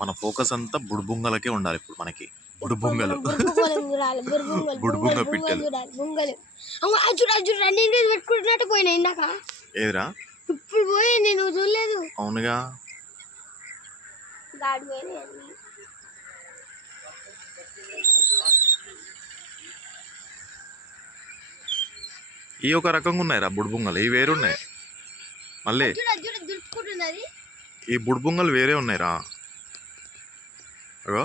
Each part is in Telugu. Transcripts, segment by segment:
మన ఫోకస్ అంతా బుడుబుంగలకే ఉండాలి ఇప్పుడు మనకి. బుడుబుంగలు బుడుబుంగ పిట్టలు ఏదిరా? ఇప్పుడు పోయింది, నువ్వు చూడలేదు? అవునుగా. ఈ ఒక రకంగా ఉన్నాయిరా బుడుబుంగలు, ఇవి వేరున్నాయి మళ్ళీ. ఈ బుడుబుంగలు వేరే ఉన్నాయిరా. అగో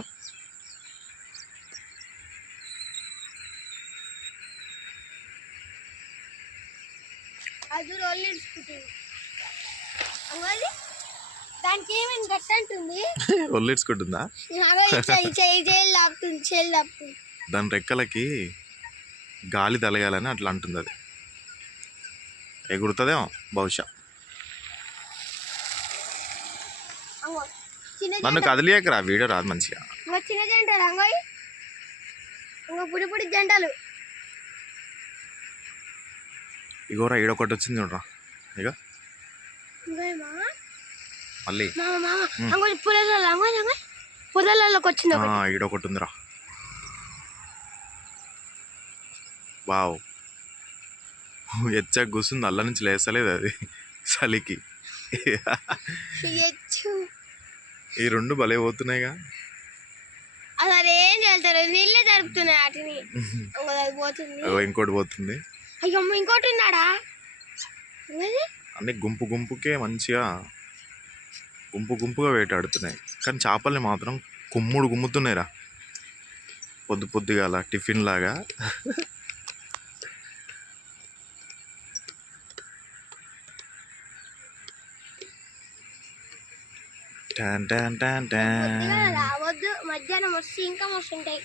దానికి ఏమైనా గట్ట అంటుంది, ఒళ్ళిడ్చుకుంటుందా? దాని రెక్కలకి గాలి తలగాలని అట్లా అంటుంది. అది ఎగురుతుందేమో బహుశా. నన్ను కదిలియకరా, వీడియో రాదు మంచిగా. చిన్న జంటలు పుడి జంటలు. ఇగోరా ఈడొకటి వచ్చింది చూడరా. ఇక మళ్ళీ పొదలలోకి వచ్చింది. ఈడొకటి ఉందిరా. వావ్, ఎచ్చా కూర్చుంది, అల్ల నుంచి లేస్తలేదు అది చలికి. ఈ రెండు భలే పోతున్నాయిగా. అసలు ఏం చేస్తారు, నీళ్ళే జరుపుతున్నాయి వాటిని. ఇంకోటి పోతుంది. అయ్యో ఇంకోటి ఉన్నాడా? అన్ని గుంపు గుంపుకే మంచిగా గుంపు గుంపుగా వేటాడుతున్నాయి. కానీ చేపల్ని మాత్రం గుమ్ముతున్నాయిరా పొద్దుగా అలా టిఫిన్ లాగా. రావద్దు, మధ్యాహ్నం వస్తే ఇంకా మస్తుంటాయి.